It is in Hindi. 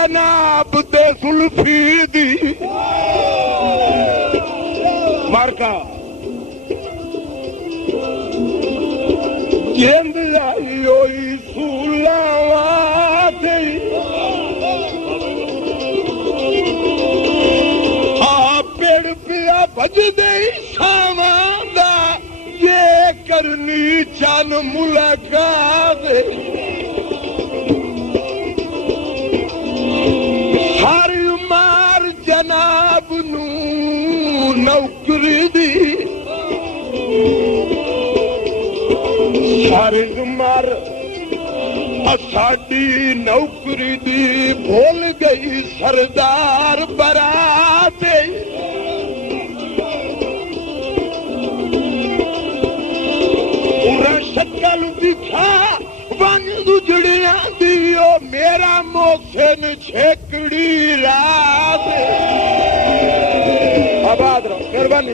जनाब दे सुल्फी दी मार्का जिंद आई होई सूलावा ते पेड़ पिया भजदे शामा दा ये करनी चन मुलाकात सारी उमर जनाब नू नौकरी दी सारी उमर साडी नौकरी दी भूल गई सरदार बरात शक्ल दिखा बन गुजड़िया दियो मेरा मोहसिन छेकड़ी रात आबाद रहो मेहरबानी।